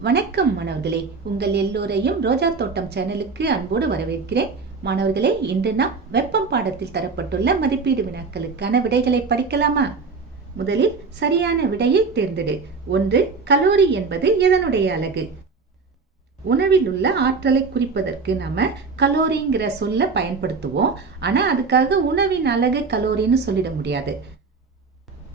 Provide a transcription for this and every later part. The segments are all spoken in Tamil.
வணக்கம் மாணவர்களே. உங்கள் எல்லோரையும் ரோஜா தோட்டம் சேனலுக்கு அன்போடு வரவேற்கிறேன். மாணவர்களே இன்று நாம் வெப்பம் பாடத்தில் தரப்பட்டுள்ள மதிப்பீடு வினாக்களுக்கான விடைகளை படிக்கலாமா? முதலில் சரியான விடையை தேர்ந்தெடு. ஒன்று கலோரி என்பது எதனுடைய அலகு? உணவில் உள்ள ஆற்றலை குறிப்பதற்கு நாம கலோரிங்கிற சொல்ல பயன்படுத்துவோம். ஆனா அதுக்காக உணவின் அழகு கலோரின்னு சொல்லிட முடியாது.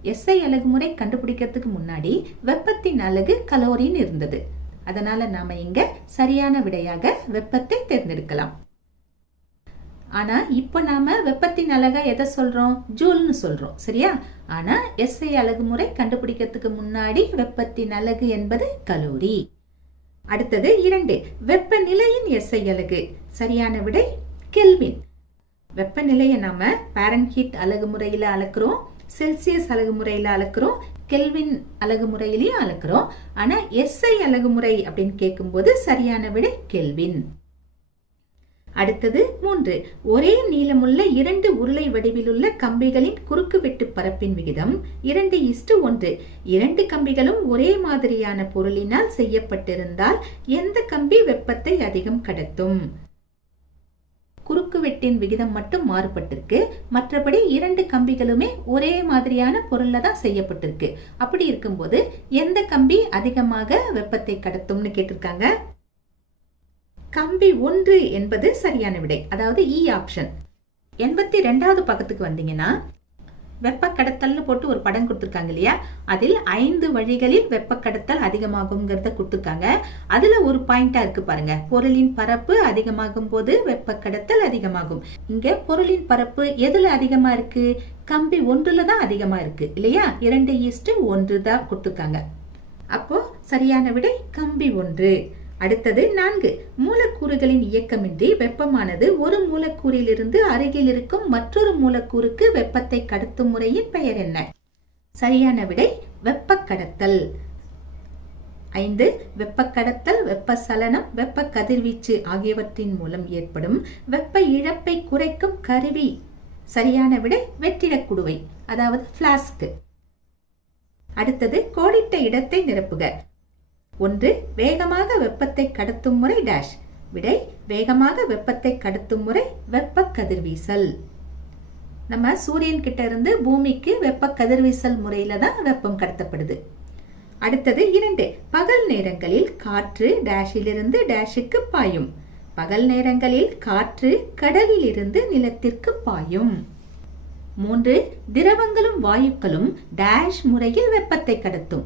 எஸ்ஐ அலகு முறை கண்டுபிடிக்கிறதுக்கு முன்னாடி வெப்பத்தின் அலகு கலோரின்னு இருந்தது. அதனால நாம இங்க சரியான விடையாக வெப்பத்தை தேர்ந்தெடுக்கலாம். ஆனா இப்ப நாம வெப்பத்தின் அழகா எதை சொல்றோம்? ஜூல்னு சொல்றோம் சரியா? ஆனா எஸ்ஐ அழகு முறை கண்டுபிடிக்கிறதுக்கு முன்னாடி வெப்பத்தின் அலகு என்பது கலோரி. அடுத்தது இரண்டு வெப்பநிலையின் எஸ்ஐ அலகு சரியான விடை கெல்வின். வெப்பநிலையை நாம பேரன்ஹீட் அழகு முறையில அளக்குறோம். செல்சியஸ் அழகுமுறையில முறையில அளக்குறோம் கெல்வின் அலகு முறையிலையும் அளக்குறோம். ஆனா எஸ்ஐ அலகு முறை அப்படின்னு கேட்கும்போது சரியான விடை கெல்வின் அடுத்தது மூன்று. ஒரே நீளமுள்ள இரண்டு உருளை வடிவிலுள்ள கம்பிகளின் குறுக்குவெட்டு பரப்பின் விகிதம் இரண்டு இஸ்டு ஒன்று. இரண்டு கம்பிகளும் ஒரே மாதிரியான பொருளினால் செய்யப்பட்டிருந்தால் எந்த கம்பி வெப்பத்தை அதிகம் கடத்தும்? குறுக்கு வெட்டின் விகிதம் மட்டும் மாறுபட்டிருக்கு. மற்றபடி இரண்டு கம்பிகளுமே ஒரே மாதிரியான பொருள்ல தான் செய்யப்பட்டிருக்கு. அப்படி இருக்கும்போது எந்த கம்பி அதிகமாக வெப்பத்தை கடத்தும்னு கேட்டிருக்காங்க? கம்பி ஒன்று என்பது சரியான விடை அதாவது e இ ஆப்ஷன் எண்பத்தி ரெண்டாவது பக்கத்துக்கு வந்தீங்கன்னா வெப்ப கடத்தல்னு போட்டு ஒரு படம் கொடுத்துருக்காங்க இல்லையா? அதில் ஐந்து வழிகளில் வெப்ப கடத்தல் அதிகமாகுங்கிறத கொடுத்துருக்காங்க. அதுல ஒரு பாயிண்டா இருக்கு பாருங்க. பொருளின் பரப்பு அதிகமாகும் போது வெப்ப கடத்தல் அதிகமாகும். இங்க பொருளின் பரப்பு எதுல அதிகமா இருக்கு? கம்பி ஒன்றுல தான் அதிகமா இருக்கு இல்லையா? இரண்டு ஈஸ்ட் ஒன்று தான் கொடுத்துருக்காங்க. அப்போ சரியான விடை கம்பி ஒன்று. அடுத்தது நான்கு. மூலக்கூறுகளின் இயக்கமின்றி வெப்பமானது ஒரு மூலக்கூறிலிருந்து அருகில் இருக்கும் மற்றொரு மூலக்கூறுக்கு வெப்பத்தை கடத்தும் முறையின் பெயர் என்ன? சரியான விடை வெப்ப கடத்தல் ஐந்து வெப்ப கடத்தல் வெப்ப சலனம் வெப்ப கதிர்வீச்சு ஆகியவற்றின் மூலம் ஏற்படும் வெப்ப இழப்பை குறைக்கும் கருவி. சரியான விடை வெற்றிடக் குடுவை அதாவது பிளாஸ்க் அடுத்தது கோடிட்ட இடத்தை நிரப்புக. ஒன்று வேகமாக வெப்பத்தை கடத்தும் முறை டேஷ் விடை வேகமாக வெப்பத்தை கடத்தும் முறை வெப்ப கதிர்வீசல் நம்ம சூரியன் கிட்ட இருந்து பூமிக்கு வெப்ப கதிர்வீசல் முறையில தான் வெப்பம் கடத்தப்படுது. அடுத்தது இரண்டு பகல் நேரங்களில் காற்று டேஷிலிருந்து டேஷுக்கு பாயும். பகல் நேரங்களில் காற்று கடலில் இருந்து நிலத்திற்கு பாயும். மூன்று திரவங்களும் வாயுக்களும் டேஷ் முறையில் வெப்பத்தை கடத்தும்.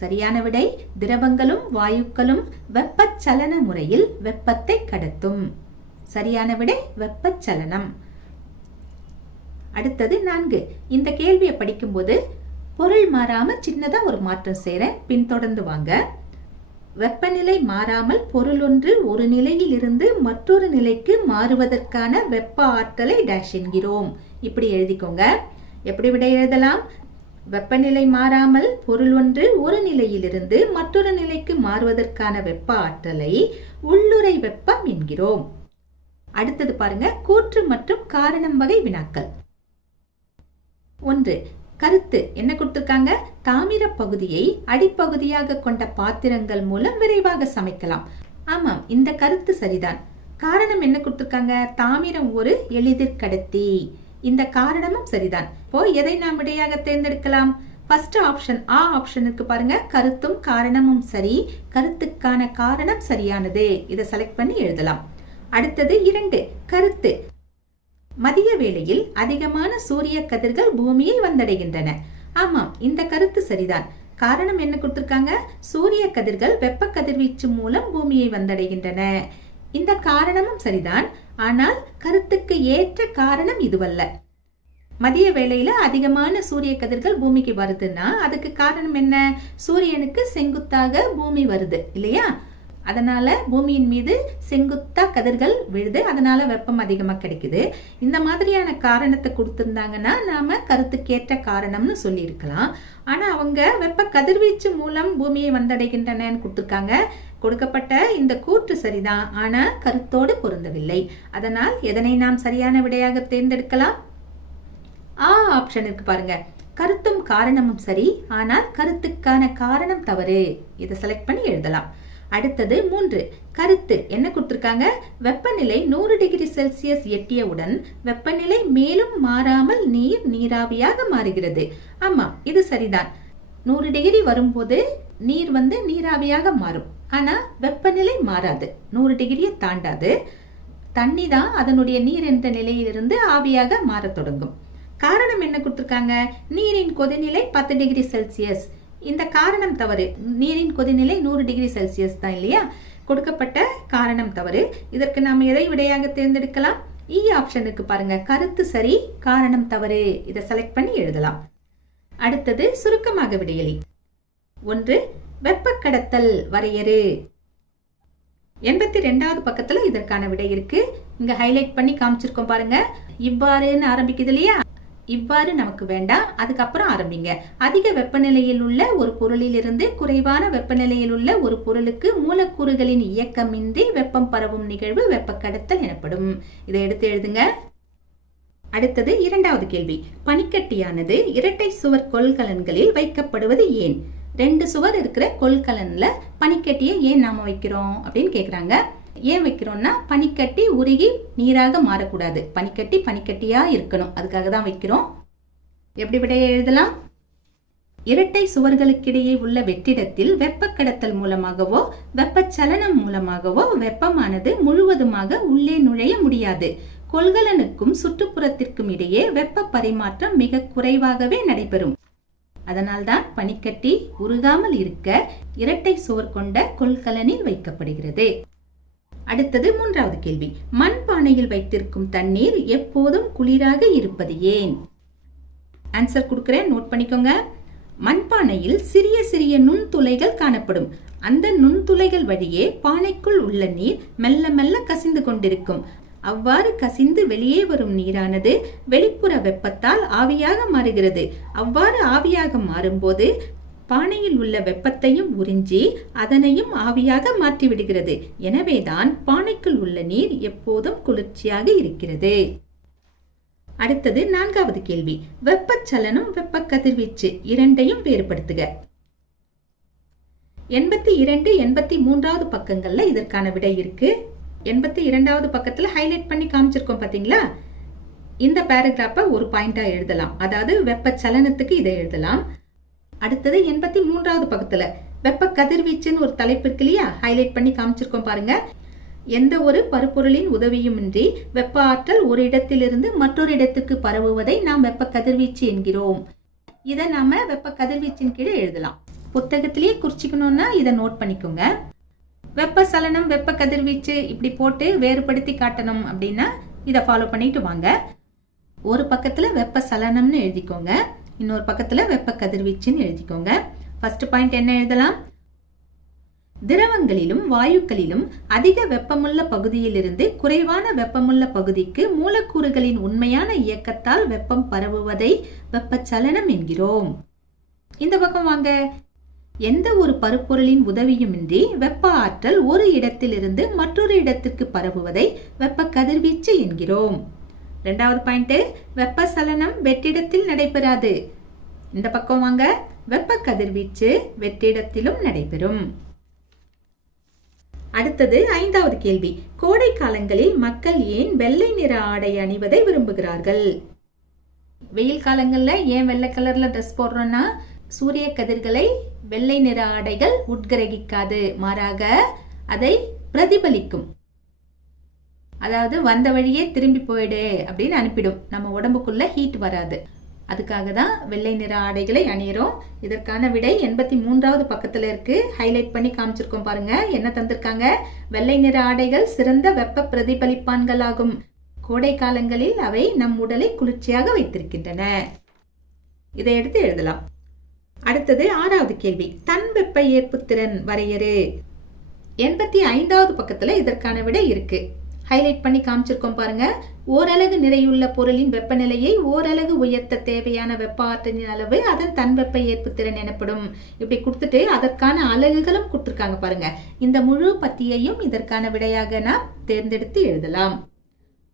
சரியான விடை திரவங்களும் வாயுக்களும் வெப்பச்சலன முறையில் வெப்பத்தை கடத்தும். சரியான விடை வெப்பச்சலனம். அடுத்தது நான்கு. இந்த கேள்வியை படிக்கும்போது பொருள் மாறாம சின்னதா ஒரு மாற்றம் செய்யறேன் பின்தொடர்ந்து வாங்க. வெப்பநிலை மாறாமல் பொருள் ஒன்று ஒரு நிலையில் இருந்து மற்றொரு நிலைக்கு மாறுவதற்கான வெப்ப ஆற்றலை டேஷ் என்கிறோம். இப்படி எழுதிக்கோங்க. எப்படி விட எழுதலாம்? வெப்பநிலை மாறாமல் பொருள் ஒன்று ஒரு நிலையிலிருந்து மற்றொரு நிலைக்கு மாறுவதற்கான வெப்ப ஆற்றலை உள்ளுரை வெப்பம் என்கிறோம். அடுத்தது பாருங்க கூற்று மற்றும் காரணம் வகை வினாக்கள். ஒன்று கருத்து. என்ன கொடுத்திருக்காங்க? தாமிர பகுதியை அடிப்பகுதியாக கொண்ட பாத்திரங்கள் மூலம் விரைவாக சமைக்கலாம். ஆமாம் இந்த கருத்து சரிதான். காரணம் என்ன கொடுத்திருக்காங்க? தாமிரம் ஒரு எளிதிர் கடத்தி. இந்த காரணமும் சரிதான். இப்போ எதை நாம் விடையாக தேர்ந்தெடுக்கலாம்? ஃபர்ஸ்ட் ஆப்ஷன் ஆ ஆப்ஷனுக்கு பாருங்க. கருத்தும் காரணமும் சரி. கருத்துக்கான காரணம் சரியானது. இதை செலக்ட் பண்ணி எழுதலாம். அடுத்தது இரண்டு கருத்து. மதிய வேளையில் அதிகமான சூரிய கதிர்கள் பூமியை வந்தடைகின்றன. ஆமாம் இந்த கருத்து சரிதான். காரணம் என்ன கொடுத்திருக்காங்க? சூரிய கதிர்கள் வெப்ப கதிர்வீச்சு மூலம் பூமியை வந்தடைகின்றன. இந்த காரணமும் சரிதான். ஆனால் கருத்துக்கு ஏற்ற காரணம் இதுவல்ல. மதிய வேளையில அதிகமான சூரிய கதிர்கள் பூமிக்கு வருதுன்னா அதுக்கு காரணம் என்ன? சூரியனுக்கு செங்குத்தாக பூமி வருது இல்லையா? அதனால பூமியின் மீது செங்குத்தா கதிர்கள் விழுது அதனால வெப்பம் அதிகமா கிடைக்குது. இந்த மாதிரியான காரணத்தை கொடுத்திருந்தாங்கன்னா நாம கருத்துக்கேற்ற காரணம்னு சொல்லியிருக்கலாம். ஆனா அவங்க வெப்ப கதிர்வீச்சு மூலம் பூமியை வந்தடைகின்றனன்னு கொடுத்துருக்காங்க. கொடுக்கப்பட்ட இந்த கூற்று சரிதான். ஆனா கருத்தோடு பொருந்தவில்லை. அதனால் எதனை நாம் சரியான விடையாக தேர்ந்தெடுக்கலாம்? ஆ ஆப்ஷன் இருக்கு பாருங்க. கருத்தும் காரணமும் சரி. ஆனால் கருத்துக்கான காரணம் தவறு. இதை செலக்ட் பண்ணி எழுதலாம். அடுத்தது மூன்று. கருத்து. என்ன கொடுத்துருக்காங்க? வெப்பநிலை நூறு டிகிரி செல்சியஸ் எட்டியவுடன் வெப்பநிலை மேலும் மாறாமல் நீர் நீராவியாக மாறுகிறது. ஆமா இது சரிதான். நூறு டிகிரி வரும்போது நீர் வந்து நீராவியாக மாறும். ஆனால் வெப்பநிலை மாறாது. நூறு டிகிரியை தாண்டாது. தண்ணி தான் அதனுடைய நீர் என்ற நிலையிலிருந்து ஆவியாக மாறத் தொடங்கும். காரணம் என்ன கொடுத்துருக்காங்க? நீரின் கொதிநிலை பத்து டிகிரி செல்சியஸ். இந்த காரணம் தவறு. நீரின் கொதிநிலை நூறு டிகிரி செல்சியஸ் தான் இல்லையா? கொடுக்கப்பட்ட காரணம் தவறு. இதற்கு நாம் எதை விடையாக தேர்ந்தெடுக்கலாம்? E இ ஆப்ஷனுக்கு பாருங்க. கருத்து சரி காரணம் தவறு. இதை செலக்ட் பண்ணி எழுதலாம். அடுத்தது சுருக்கமாக விடையலி. ஒன்று வெப்ப கடத்தல் வரையறு. எண்பத்தி ரெண்டாவது பக்கத்துல இதற்கான விடை இருக்கு. இங்க ஹைலைட் பண்ணி காமிச்சிருக்கோம் பாருங்க. இவ்வாறுன்னு ஆரம்பிக்குது இல்லையா? இவ்வாறு நமக்கு வேண்டாம். அதுக்கப்புறம் ஆரம்பிங்க. அதிக வெப்பநிலையில் உள்ள ஒரு பொருளிலிருந்து குறைவான வெப்பநிலையில் உள்ள ஒரு பொருளுக்கு மூலக்கூறுகளின் இயக்கமின்றி வெப்பம் பரவும் நிகழ்வு வெப்ப கடத்தல் எனப்படும். இதை எடுத்து எழுதுங்க. அடுத்தது இரண்டாவது கேள்வி. பனிக்கட்டியானது இரட்டை சுவர் கொள்கலன்களில் வைக்கப்படுவது ஏன்? ரெண்டு சுவர் இருக்கிற கொள்கலனில் பனிக்கட்டியை ஏன் நாம் வைக்கிறோம் அப்படின்னு கேட்குறாங்க ஏன் வைக்கிறோம்னா பனிக்கட்டி உருகி நீராக மாறக்கூடாது. பனிக்கட்டி பனிக்கட்டியா இருக்கணும். அதுக்காக தான் வைக்கிறோம். எப்படி விடைய எழுதலாம்? இரட்டை சுவர்களுக்கிடையே உள்ள வெற்றிடத்தில் வெப்ப கடத்தல் மூலமாகவோ வெப்பச்சலனம் மூலமாகவோ வெப்பமானது முழுவதுமாக உள்ளே நுழைய முடியாது. கொள்கலனுக்கும் சுற்றுப்புறத்திற்கும் இடையே வெப்ப பரிமாற்றம் மிக குறைவாகவே நடைபெறும். அதனால்தான் பனிக்கட்டி உருகாமல் இருக்க இரட்டை சுவர் கொண்ட கொள்கலனில் வைக்கப்படுகிறது. அடுத்தது மூன்றாவது கேள்வி. மண் பானையில் வைத்திருக்கும் தண்ணீர் எப்போதும் குளிராக இருப்பது ஏன்? ஆன்சர் கொடுக்கிறேன். நோட் பண்ணிக்கோங்க. மண்பானையில் சிறிய சிறிய நுண்துளைகள் காணப்படும். அந்த நுண்துளைகள் வழியே பானைக்குள் உள்ள நீர் மெல்ல மெல்ல கசிந்து கொண்டிருக்கும். அவ்வாறு கசிந்து வெளியே வரும் நீரானது வெளிப்புற வெப்பத்தால் ஆவியாக மாறுகிறது. அவ்வாறு ஆவியாக மாறும்போது பானையில் உள்ள வெப்பத்தையும் உறிஞ்சி அதனையும் ஆவியாக மாற்றிவிடுகிறது. எனவேதான் பானைக்குள் உள்ள நீர் எப்போதும் குளிர்ச்சியாக இருக்கிறது. அடுத்தது நான்காவது கேள்வி. வெப்பச்சலனம் வெப்ப கதிர்வீச்சு இரண்டையும் வேறுபடுத்துக. எண்பத்தி இரண்டு எண்பத்தி மூன்றாவது பக்கங்கள்ல இதற்கான விடை இருக்கு. எண்பத்தி இரண்டாவது பக்கத்துல ஹைலைட் பண்ணி காமிச்சிருக்கோம் பாத்தீங்களா? இந்த பேராகிராஃபை ஒரு பாயிண்டா எழுதலாம். அதாவது வெப்பச்சலனத்துக்கு இதை எழுதலாம். அடுத்தது எண்பத்தி மூன்றாவது பக்கத்துல வெப்ப கதிர்வீச்சுன்னு ஒரு தலைப்பு இருக்கு இல்லையா? ஹைலைட் பண்ணி காமிச்சிருக்கோம் பாருங்க. எந்த ஒரு பருப்பொருளின் உதவியுமின்றி வெப்ப ஆற்றல் ஒரு இடத்திலிருந்து மற்றொரு இடத்துக்கு பரவுவதை நாம் வெப்ப கதிர்வீச்சு என்கிறோம். இதை நாம வெப்ப கதிர்வீச்சின் கீழே எழுதலாம். புத்தகத்திலேயே குறிச்சிக்கணும்னா இதை நோட் பண்ணிக்கோங்க. வெப்ப சலனம் வெப்ப கதிர்வீச்சு இப்படி போட்டு வேறுபடுத்தி காட்டணும் அப்படின்னா இதை ஃபாலோ பண்ணிட்டு வாங்க. ஒரு பக்கத்துல வெப்ப சலனம்னு எழுதிக்கோங்க. இன்னொரு பக்கத்துல வெப்ப கதிர்வீச்சுன்னு எழுதிக்கோங்க. ஃபர்ஸ்ட் பாயிண்ட் என்ன எழுதலாம்? திரவங்களிலும் வாயுக்களிலும் அதிக வெப்பமுள்ள பகுதியிலிருந்து குறைவான வெப்பமுள்ள பகுதிக்கு மூலக்கூறுகளின் உண்மையான இயக்கத்தால் வெப்பம் பரவுவதை வெப்பச்சலனம் என்கிறோம். இந்த பக்கம் வாங்க. எந்த ஒரு பருப்பொருளின் உதவியுமின்றி வெப்ப ஆற்றல் ஒரு இடத்திலிருந்து மற்றொரு இடத்திற்கு பரவுவதை வெப்ப கதிர்வீச்சு என்கிறோம். ரெண்டாவது பாயிண்ட் வெப்ப சலனம் வெற்றிடத்தில் நடைபெறாது. இந்த பக்கம் வாங்க வெப்ப கதிர்வீச்சு வெற்றிடத்திலும் நடைபெறும். அடுத்தது ஐந்தாவது கேள்வி. கோடை காலங்களில் மக்கள் ஏன் வெள்ளை நிற ஆடை அணிவதை விரும்புகிறார்கள்? வெயில் காலங்களில் ஏன் வெள்ளை கலர்ல ட்ரெஸ் போடுறோம்னா சூரிய கதிர்களை வெள்ளை நிற ஆடைகள் உட்கிரகிக்காது மாறாக அதை பிரதிபலிக்கும். அதாவது வந்த வழியே திரும்பி போயிடு அப்படின்னு அனுப்பிடும். நம்ம உடம்புக்குள்ள ஹீட் வராது. அதுக்காக தான் வெள்ளை நிற ஆடைகளை அணியிறோம். இதற்கான விடை எண்பத்தி மூன்றாவது பக்கத்துல இருக்கு. ஹைலைட் பண்ணி காமிச்சிருக்கோம் பாருங்க. என்ன தந்திருக்காங்க? வெள்ளை நிற ஆடைகள் சிறந்த வெப்ப பிரதிபலிப்பான்களாகும். கோடை காலங்களில் அவை நம் உடலை குளிர்ச்சியாக வைத்திருக்கின்றன. இதை எடுத்து எழுதலாம். அடுத்தது ஆறாவது கேள்வி. தன் வெப்ப ஏற்பு திறன் வரையறு. எண்பத்தி ஐந்தாவது பக்கத்துல இதற்கான விடை இருக்கு. ஹைலைட் பண்ணி காமிச்சிருக்கோம் பாருங்க. ஓரலகு நிறையுள்ள பொருளின் வெப்பநிலையை ஓரலகு உயர்த்த தேவையான வெப்ப ஆற்றலின் அளவு அதன் தன் வெப்ப ஏற்பு திறன் எனப்படும். இப்படி கொடுத்துட்டு அதற்கான அலகுகளும் கொடுத்துருக்காங்க பாருங்க. இந்த முழு பத்தியையும் இதற்கான விடையாக நாம் தேர்ந்தெடுத்து எழுதலாம்.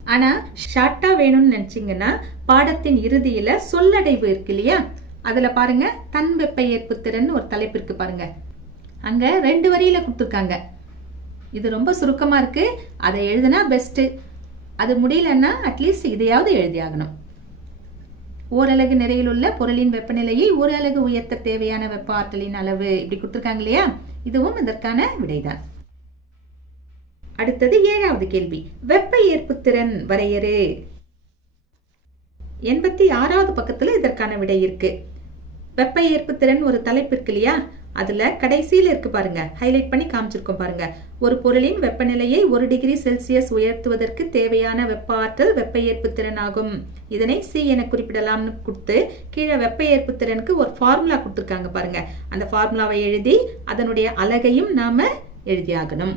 ஆனா ஷார்ட்டா வேணும்னு நினைச்சீங்கன்னா பாடத்தின் இறுதியில சொல்லடைவு இருக்கு இல்லையா? அதில் பாருங்க தன் வெப்ப ஏற்பு திறன் ஒரு தலைப்பு பாருங்க. அங்கே ரெண்டு வரியில கொடுத்துருக்காங்க. இது ரொம்ப சுருக்கமாக இருக்கு. அதை எழுதுனா பெஸ்ட்டு அது முடியலன்னா அட்லீஸ்ட் இதையாவது எழுதியாகணும் ஓரலகு நிறையில் உள்ள பொருளின் வெப்பநிலையை ஒரு அலகு உயர்த்த தேவையான வெப்ப ஆற்றலின் அளவு. இப்படி கொடுத்துருக்காங்க இல்லையா? இதுவும் இதற்கான விடைதான். அடுத்தது ஏழாவது கேள்வி. வெப்ப ஏற்புத்திறன் வரையறு. எண்பத்தி ஆறாவது பக்கத்தில் இதற்கான விடை இருக்குது வெப்ப ஏற்புத்திறன் ஒரு தலைப்பு இருக்கு இல்லையா? அதுல கடைசியில இருக்கு பாருங்க. ஹைலைட் பண்ணி காமிச்சிருக்கோம் பாருங்க. ஒரு பொருளின் வெப்பநிலையை ஒரு டிகிரி செல்சியஸ் உயர்த்துவதற்கு தேவையான வெப்ப ஆற்றல் வெப்ப ஏற்புத்திறன் ஆகும் இதனை சி என குறிப்பிடலாம்னு கொடுத்து கீழே வெப்ப ஏற்புத்திறனுக்கு ஒரு ஃபார்முலா கொடுத்துருக்காங்க பாருங்க. அந்த ஃபார்முலாவை எழுதி அதனுடைய அலகையும் நாம எழுதியாகணும்.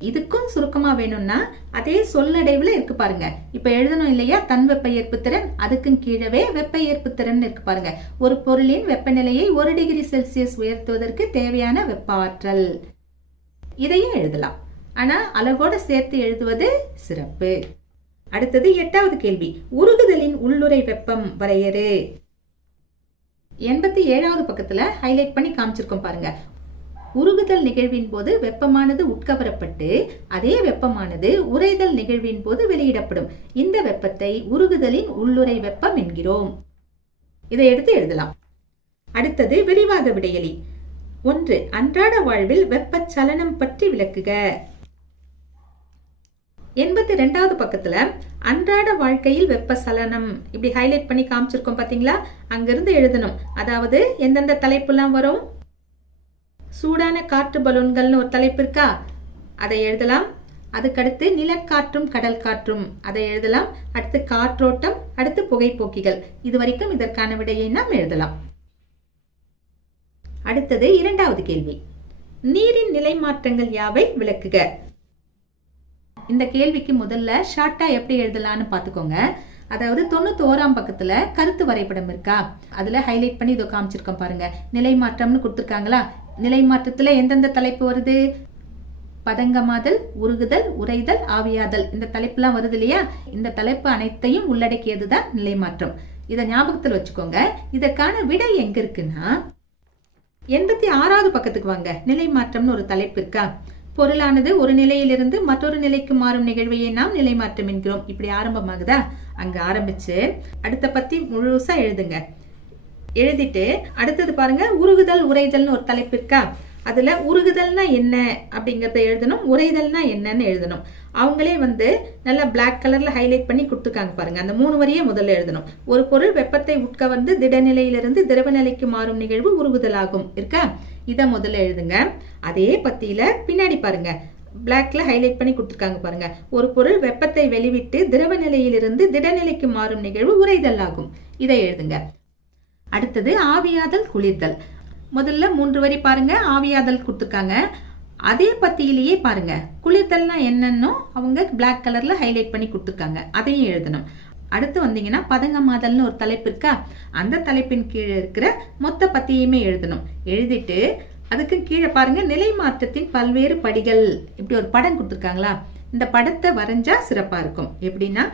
இதுக்கும் சுருக்கமா வேணும்னா அதே சொல்லடைவுல இருக்கு பாருங்க. இப்ப எழுதணும் இல்லையா? தன் வெப்ப ஏற்புத்திறன் அதுக்கும் கீழவே வெப்ப ஏற்புத்திறன் இருக்கு பாருங்க. ஒரு பொருளின் வெப்பநிலையை ஒரு டிகிரி செல்சியஸ் உயர்த்துவதற்கு தேவையான வெப்ப ஆற்றல் இதையும் எழுதலாம். ஆனா அளவோடு சேர்த்து எழுதுவது சிறப்பு. அடுத்தது எட்டாவது கேள்வி. உருகுதலின் உள்ளுரை வெப்பம் வரையறு. எண்பத்தி ஏழாவது பக்கத்துல ஹைலைட் பண்ணி காமிச்சிருக்கோம் பாருங்க. உருகுதல் நிகழ்வின் போது வெப்பமானது உட்கவரப்பட்டு அதே வெப்பமானது உறைதல் நிகழ்வின் போது வெளியிடப்படும். இந்த வெப்பத்தை உருகுதலின் உள்ளுரை வெப்பம் என்கிறோம். இதை எடுத்து எழுதலாம். அடுத்தது விரிவாக விடையலி. ஒன்று அன்றாட வாழ்வில் வெப்பச்சலனம் பற்றி விளக்குக. எண்பத்தி ரெண்டாவது பக்கத்துல அன்றாட வாழ்க்கையில் வெப்ப சலனம். இப்படி ஹைலைட் பண்ணி காமிச்சிருக்கோம் பாத்தீங்களா? அங்கிருந்து எழுதணும். அதாவது எந்தெந்த தலைப்புலாம் வரும்? சூடான காற்று பலூன்கள்னு ஒரு தலைப்பு இருக்கா? அதை எழுதலாம். அதுக்கடுத்து நிலக்காற்றும் கடல் காற்றும். அதை எழுதலாம். அடுத்து காற்றோட்டம் அடுத்து புகைப்போக்கிகள். இது வரைக்கும் இதற்கான விடையை நாம் எழுதலாம். அடுத்தது இரண்டாவது கேள்வி. நீரின் நிலை மாற்றங்கள் யாவை விளக்குக? இந்த கேள்விக்கு முதல்ல ஷார்ட்டா எப்படி எழுதலாம்னு பார்த்துக்கோங்க. அதாவது தொண்ணூத்தி ஓராம் பக்கத்துல கருத்து வரைபடம் இருக்கா? அதுல ஹைலைட் பண்ணி இதோ காமிச்சிருக்கோம் பாருங்க. நிலை மாற்றம்னு கொடுத்துருக்காங்களா? நிலை மாற்றத்துல எந்தெந்த தலைப்பு வருது? பதங்கமாதல் உருகுதல் உரைதல் ஆவியாதல். இந்த தலைப்புலாம் வருது இல்லையா? இந்த தலைப்பு அனைத்தையும் உள்ளடக்கியதுதான் நிலை மாற்றம் இதை ஞாபகத்தில் வச்சுக்கோங்க. இதற்கான விடை எங்க இருக்குன்னா எண்பத்தி ஆறாவது பக்கத்துக்கு வாங்க. நிலை மாற்றம்னு ஒரு தலைப்பு இருக்கா? பொருளானது ஒரு நிலையிலிருந்து மற்றொரு நிலைக்கு மாறும் நிகழ்வையே நாம் நிலை மாற்றம் என்கிறோம். இப்படி ஆரம்பமாகுதா? அங்க ஆரம்பிச்சு அடுத்த பத்தி முழுசா எழுதுங்க. எழுதிட்டு அடுத்தது பாருங்க உருகுதல் உரைதல்னு ஒரு தலைப்பு இருக்கா? அதுல உருகுதல்னா என்ன அப்படிங்கறத எழுதணும் உரைதல்னா என்னன்னு எழுதணும். அவங்களே வந்து நல்லா பிளாக் கலர்ல ஹைலைட் பண்ணி கொடுத்துருக்காங்க பாருங்க. அந்த மூணு வரியே முதல்ல எழுதணும். ஒரு பொருள் வெப்பத்தை உட்கவர்ந்து திடநிலையிலிருந்து திரவ நிலைக்கு மாறும் நிகழ்வு உருகுதலாகும். இருக்கா? இதை முதல்ல எழுதுங்க. அதே பத்தியில பின்னாடி பாருங்க. பிளாக்ல ஹைலைட் பண்ணி கொடுத்துருக்காங்க பாருங்க. ஒரு பொருள் வெப்பத்தை வெளிவிட்டு திரவ நிலையிலிருந்து திடநிலைக்கு மாறும் நிகழ்வு உரைதல் ஆகும் இதை எழுதுங்க. அடுத்தது ஆவியாதல் குளிர்தல். முதல்ல மூன்று வரி பாருங்க ஆவியாதல் கொடுத்துருக்காங்க. அதே பத்தியிலேயே பாருங்க குளிர்தல்னா என்னன்னு அவங்க பிளாக் கலர்ல ஹைலைட் பண்ணி கொடுத்துருக்காங்க. அதையும் எழுதணும். அடுத்து வந்தீங்கன்னா பதங்கமாதல்னு ஒரு தலைப்பு இருக்கா? அந்த தலைப்பின் கீழே இருக்கிற மொத்த பத்தியுமே எழுதணும். எழுதிட்டு அதுக்கு கீழே பாருங்க நிலை மாற்றத்தின் பல்வேறு படிகள். இப்படி ஒரு படம் கொடுத்துருக்காங்களா? இந்த படத்தை வரைஞ்சா சிறப்பா இருக்கும். எப்படின்னா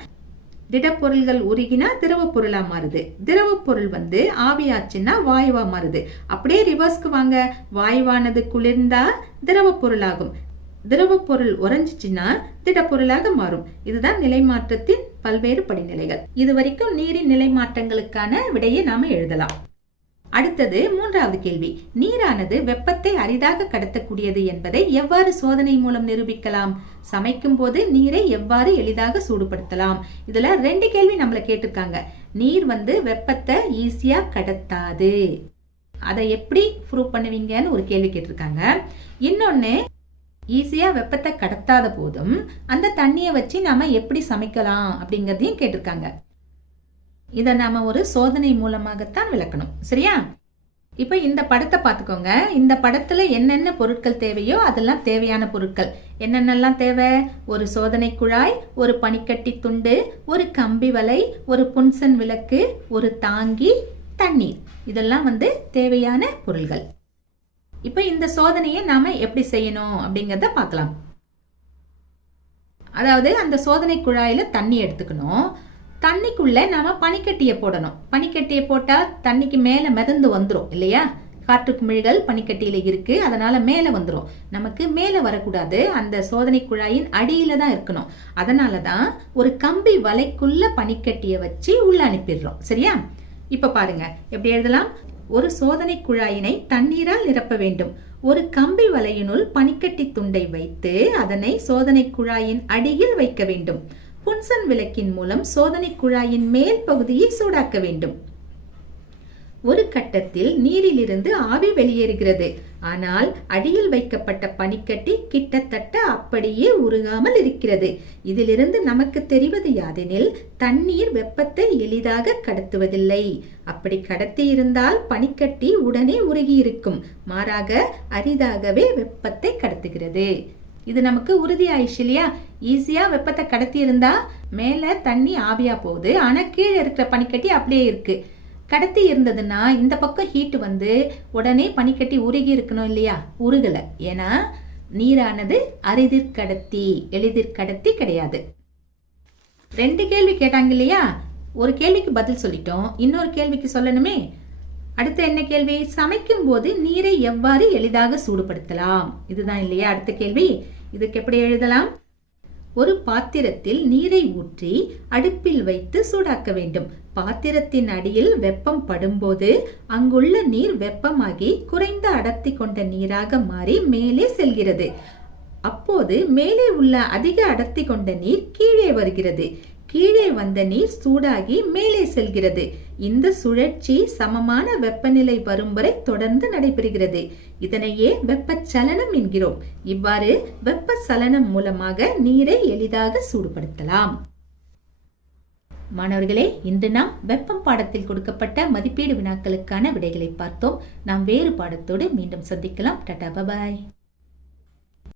திடப்பொருள்கள் உருகினா திரவ பொருளா மாறுது. திரவ பொருள் வந்து ஆவியாச்சுன்னா வாயுவா மாறுது. அப்படியே ரிவர்ஸ்க்கு வாங்க. வாயுவானது குளிர்ந்தா திரவ பொருளாகும் திரவ பொருள் உறைஞ்சிச்சுன்னா திடப்பொருளாக மாறும். இதுதான் நிலை மாற்றத்தின் பல்வேறு படிநிலைகள். இது வரைக்கும் நீரின் நிலை மாற்றங்களுக்கான விடையை நாம எழுதலாம். அடுத்தது மூன்றாவது கேள்வி. நீரானது வெப்பத்தை அரிதாக கடத்தக்கூடியது என்பதை எவ்வாறு சோதனை மூலம் நிரூபிக்கலாம்? சமைக்கும் போது நீரை எவ்வாறு எளிதாக சூடுபடுத்தலாம்? இதுல ரெண்டு கேள்வி நம்மள கேட்டிருக்காங்க. நீர் வந்து வெப்பத்தை ஈஸியா கடத்தாது. அதை எப்படி ப்ரூவ் பண்ணுவீங்கன்னு ஒரு கேள்வி கேட்டிருக்காங்க. இன்னொன்னு ஈஸியா வெப்பத்தை கடத்தாத போதும் அந்த தண்ணியை வச்சு நாம எப்படி சமைக்கலாம் அப்படிங்கறதையும் கேட்டிருக்காங்க. இதை நாம ஒரு சோதனை மூலமாகத்தான் விளக்கணும். சரியா? இப்போ இந்த படத்தை பார்த்துக்கோங்க. இந்த படத்துல என்னென்ன பொருட்கள் தேவையோ அதெல்லாம் தேவையான பொருட்கள். என்னென்னலாம் தேவை? ஒரு சோதனை குழாய் ஒரு பனிக்கட்டி துண்டு ஒரு கம்பி வலை ஒரு புன்சன் விளக்கு ஒரு தாங்கி தண்ணீர். இதெல்லாம் வந்து தேவையான பொருள்கள். இப்போ இந்த சோதனையை நாம எப்படி செய்யணும் அப்படிங்கறத பார்க்கலாம். அதாவது அந்த சோதனை குழாயில தண்ணி எடுத்துக்கணும். தண்ணிக்குள்ள நாம பனிக்கட்டியை போடணும். பனிக்கட்டியை போட்டா தண்ணிக்கு மேல மிதந்து வந்துரும் இல்லையா? காற்று குமிழ்கள் பனிக்கட்டியில இருக்கு அதனால மேலே வந்துடும் நமக்கு மேலே வரக்கூடாது. அந்த சோதனை குழாயின் அடியில தான் இருக்கணும். அதனால தான் ஒரு கம்பி வலைக்குள்ள பனிக்கட்டியை வச்சு உள்ள அனுப்பிடுறோம். சரியா? இப்ப பாருங்க எப்படி எழுதலாம்? ஒரு சோதனை குழாயினை தண்ணீரால் நிரப்ப வேண்டும். ஒரு கம்பி வலையினுள் பனிக்கட்டி துண்டை வைத்து அதனை சோதனை குழாயின் அடியில் வைக்க வேண்டும். புன்சன் விளக்கின் மூலம் சோதனை குழாயின் மேல் பகுதியை சூடாக்க வேண்டும். ஒரு கட்டத்தில் நீரிலிருந்து ஆவி வெளியேறுகிறது. ஆனால் அடியில் வைக்கப்பட்ட பனிக்கட்டி கிட்டத்தட்ட அப்படியே உருகாமல் இருக்கிறது. இதிலிருந்து நமக்கு தெரிவது யாதெனில் தண்ணீர் வெப்பத்தை எளிதாக கடத்துவதில்லை. அப்படி கடத்தி இருந்தால் பனிக்கட்டி உடனே உருகி இருக்கும் மாறாக அரிதாகவே வெப்பத்தை கடத்துகிறது. இது நமக்கு உறுதியாயிடுச்சு இல்லையா? ஈஸியா வெப்பத்தை கடத்தி இருந்தா மேல தண்ணி ஆவியா போகுது. ஆனா கீழே இருக்கிற பனிக்கட்டி அப்படியே இருக்கு. கடத்தி இருந்ததுன்னா இந்த பக்கம் ஹீட் வந்து உடனே பனிக்கட்டி உருகி இருக்கணும் இல்லையா? உருகல. ஏன்னா நீரானது அரிதிர் கடத்தி எளிதிர் கடத்தி கிடையாது. ரெண்டு கேள்வி கேட்டாங்க இல்லையா? ஒரு கேள்விக்கு பதில் சொல்லிட்டோம். இன்னொரு கேள்விக்கு சொல்லணுமே. அடுத்த என்ன கேள்வி? சமைக்கும் போது நீரை எவ்வாறு எளிதாக சூடுபடுத்தலாம்? இதுதான் இல்லையா அடுத்த கேள்வி. இதுக்கு எப்படி எழுதலாம்? ஒரு பாத்திரத்தில் நீரை ஊற்றி அடுப்பில் வைத்து சூடாக்க வேண்டும். பாத்திரத்தின் அடியில் வெப்பம் படும்போது அங்குள்ள நீர் வெப்பமாகி குறைந்த அடர்த்தி கொண்ட நீராக மாறி மேலே செல்கிறது. அப்போது மேலே உள்ள அதிக அடர்த்தி கொண்ட நீர் கீழே வருகிறது. கீழே வந்த நீர் சூடாகி மேலே செல்கிறது. இந்த சுழற்சி சமமான வெப்பநிலை வரும் வரை தொடர்ந்து நடைபெறுகிறது. இதனையே வெப்பச்சலனம் என்கிறோம். இவ்வாறு வெப்ப சலனம் மூலமாக நீரை எளிதாக சூடுபடுத்தலாம். மாணவர்களே இன்று நாம் வெப்பம் பாடத்தில் கொடுக்கப்பட்ட மதிப்பீடு வினாக்களுக்கான விடைகளை பார்த்தோம். நாம் வேறு பாடத்தோடு மீண்டும் சந்திக்கலாம். டாடா பபாய்